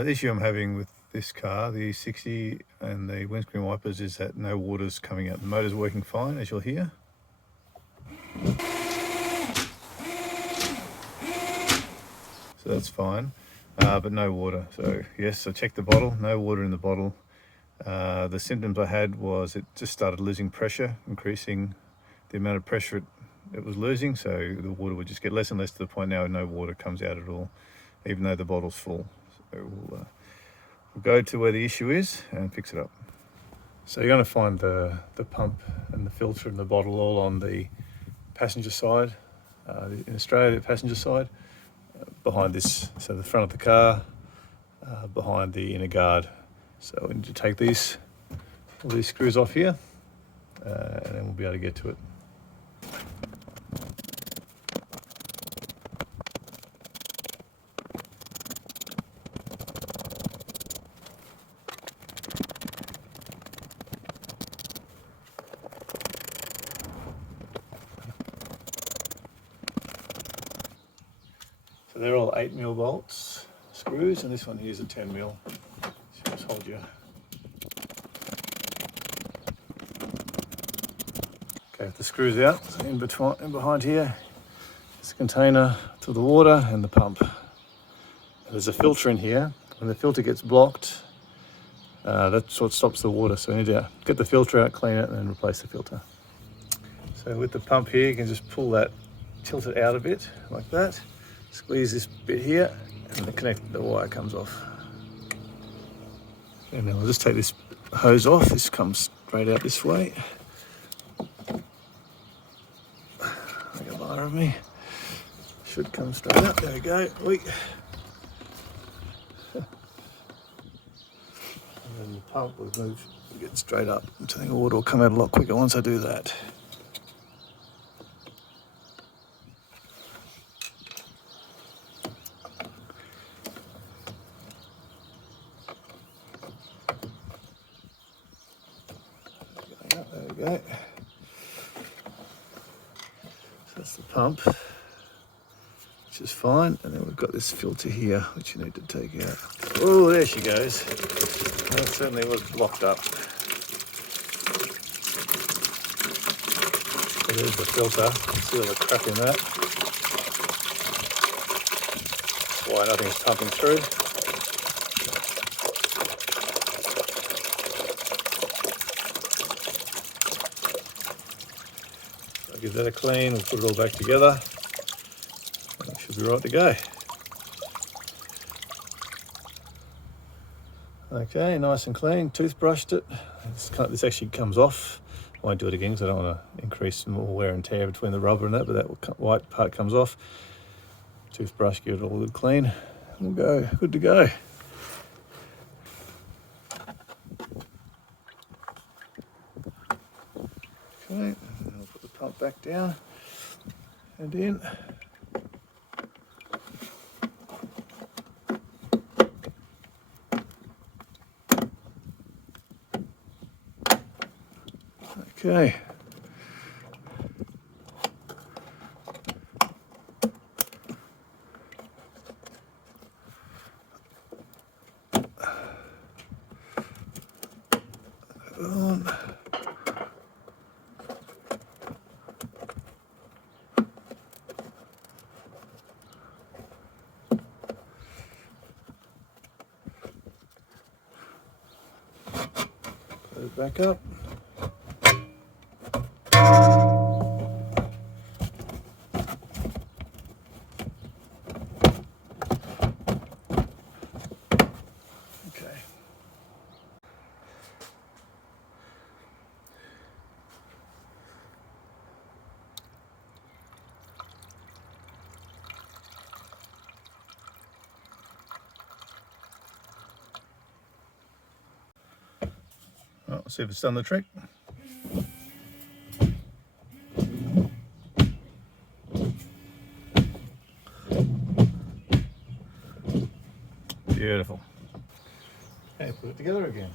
So the issue I'm having with this car, the E60 and the windscreen wipers, is that no water's coming out. The motor's working fine, as you'll hear. So that's fine, but no water. So yes, I checked the bottle, no water in the bottle. The symptoms I had was it just started losing pressure, increasing the amount of pressure it was losing, so the water would just get less and less to the point now no water comes out at all, even though the bottle's full. So we'll go to where the issue is and fix it up. So you're going to find the pump and the filter and the bottle all on the passenger side. In Australia, the passenger side, behind this, so the front of the car, behind the inner guard. So we need to take all these screws off here, and then we'll be able to get to it. So they're all 8mm bolts, screws, and this one here is a 10mm. So just hold you. Okay, the screws out. So in behind here is a container to the water and the pump. And there's a filter in here. When the filter gets blocked, that's what stops the water. So we need to get the filter out, clean it, and then replace the filter. So with the pump here, you can just pull that, tilt it out a bit like that. Squeeze this bit here, and the wire comes off. And then we'll just take this hose off. This comes straight out this way. Make a bar of me. Should come straight up. There we go. And then the pump will move, get straight up. I think the water will come out a lot quicker once I do that. There we go. So that's the pump, which is fine. And then we've got this filter here, which you need to take out. Oh, there she goes. That certainly was blocked up. So there's the filter. See all the crap in that. That's why nothing's pumping through. Give that a clean, we'll put it all back together. It should be right to go. Okay, nice and clean, toothbrushed it. This actually comes off. I won't do it again because I don't want to increase more wear and tear between the rubber and that, but that white part comes off. Toothbrush, give it all a good clean. We'll go, good to go. Okay. Pump back down and in. Okay. On. Put it back up. Okay. Well, let's see if it's done the trick. Beautiful. Okay, put it together again.